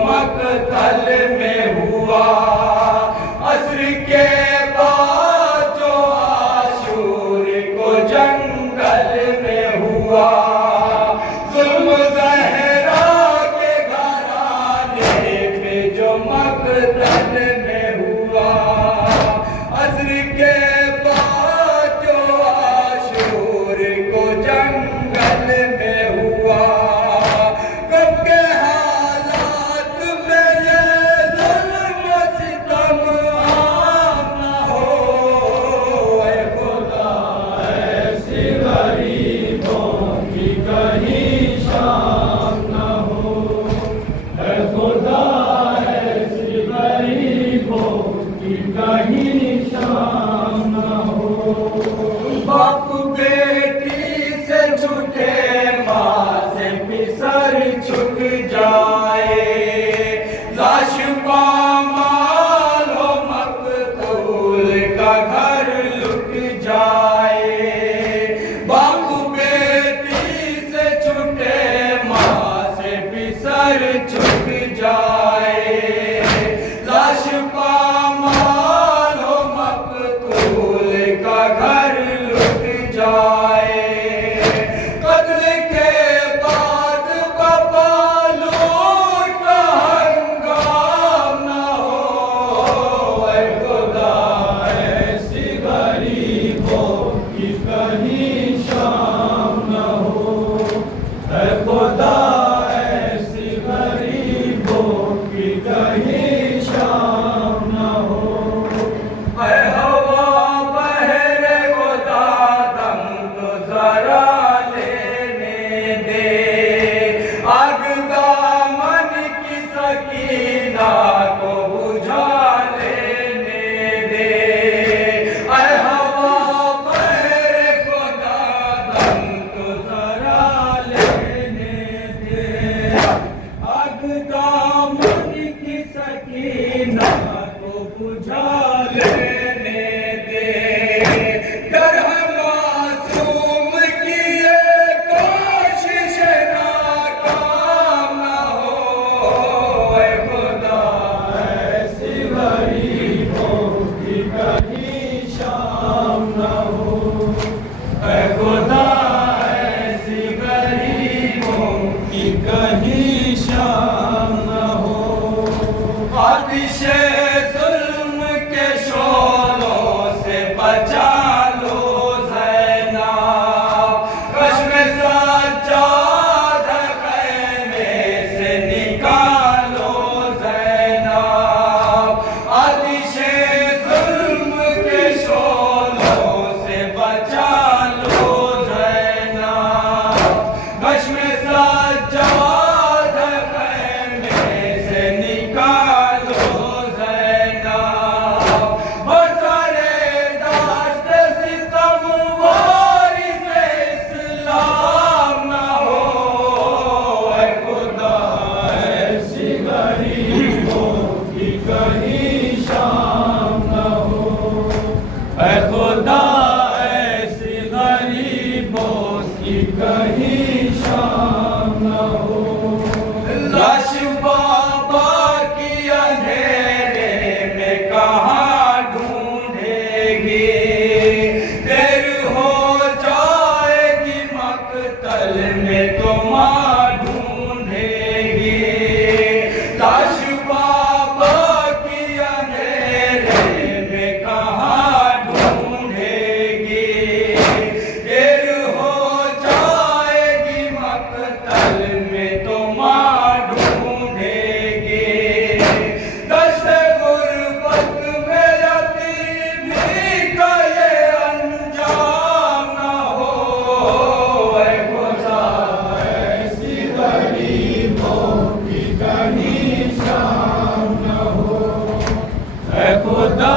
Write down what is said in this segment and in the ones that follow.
मकतल में हुआ, असर के बाद जो आशूर को जंगल में हुआ, जुल्म ज़हरा के घराने पे जो मकतल में हुआ, असर के बाद जो आशूर को जंगल में हुआ, कब के हालात में ये ज़ुल्म सितम आम न हो। ऐ खुदा ऐसी गरीबों की कहीं शाम न हो, ऐ खुदा ऐसी गरीबों की कहीं शाम न हो। बाप बेटी से छूटे, माँ से पिसर छूट जाए, लाश पामाल हो मकतूल का घर लुट जाए। बाप बेटी से छूटे, माँ से पिसर छूट जाए, लाश पामाल हो मकतूल का घर लुट जाए। कत्ल के बाद बाबा लूट का हंगाम न हो। ऐ खुदा ऐसी गरीबों की कहीं शाम न हो, ऐ खुदा ऐसी गरीबों की कहीं शाम न हो। ऐ हवा बहरे खुदा दम तो जरा लेने दे, आग दामन की सकीना को बुझा लेने दे। ऐ हवा बहरे खुदा दम तो जरा लेने दे, आग दामन की सकीना को बुझा लेने दे। डर है मासूम की ये कोशिश नाकाम न हो। ऐ खुदा ऐसी गरीबों की कहीं शाम न हो, ऐ खुदा ऐसी गरीबों की कहीं शाम न हो। आतिशे जुल्म के शोलों से बचा लो ज़ैनब, कश्मे सज्जाद खैमे से निकालो ज़ैनब। आतिशे जुल्म के शोलों से बचा लो ज़ैनब, कश्मे सज्जाद खैमे से निकालो ज़ैनब। बरसरे दाश्त सितम वारिस इस्लाम न हो। ऐ खुदा ऐसी गरीबों की कहीं शाम न हो, ऐ खुदा ऐसी गरीबों की कहीं शाम न हो। लाश बाबा की अंधेरे में कहाँ ढूंढेगी, देर हो जाएगी मकतल में तो माँ ढूंढेगी। लाश बाबा की अंधेरे में कहाँ ढूंढेगी, देर हो जाएगी मकतल में तो माँ ढूंढेगी। दश्त गुर्बत में यतीमी का ये अंजाम न हो। ऐ खुदा ऐसी गरीबों की कहीं शाम न हो, ऐ खुदा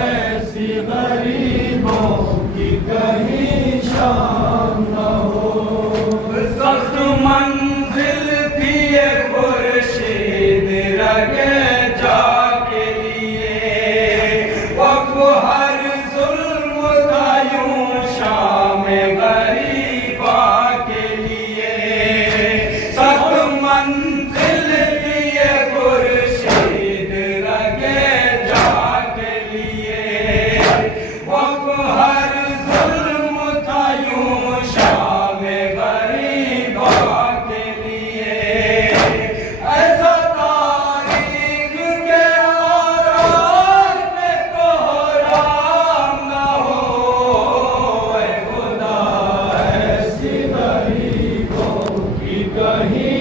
ऐसी गरीबों की कहीं शाम न हो। सख्त मंजिल थी ये खुर्शीद रगे जाके लिए, वक्त हर जुल्म था यूं शाम गरीबा के लिए। सख्त मंजिल थी ये कहीं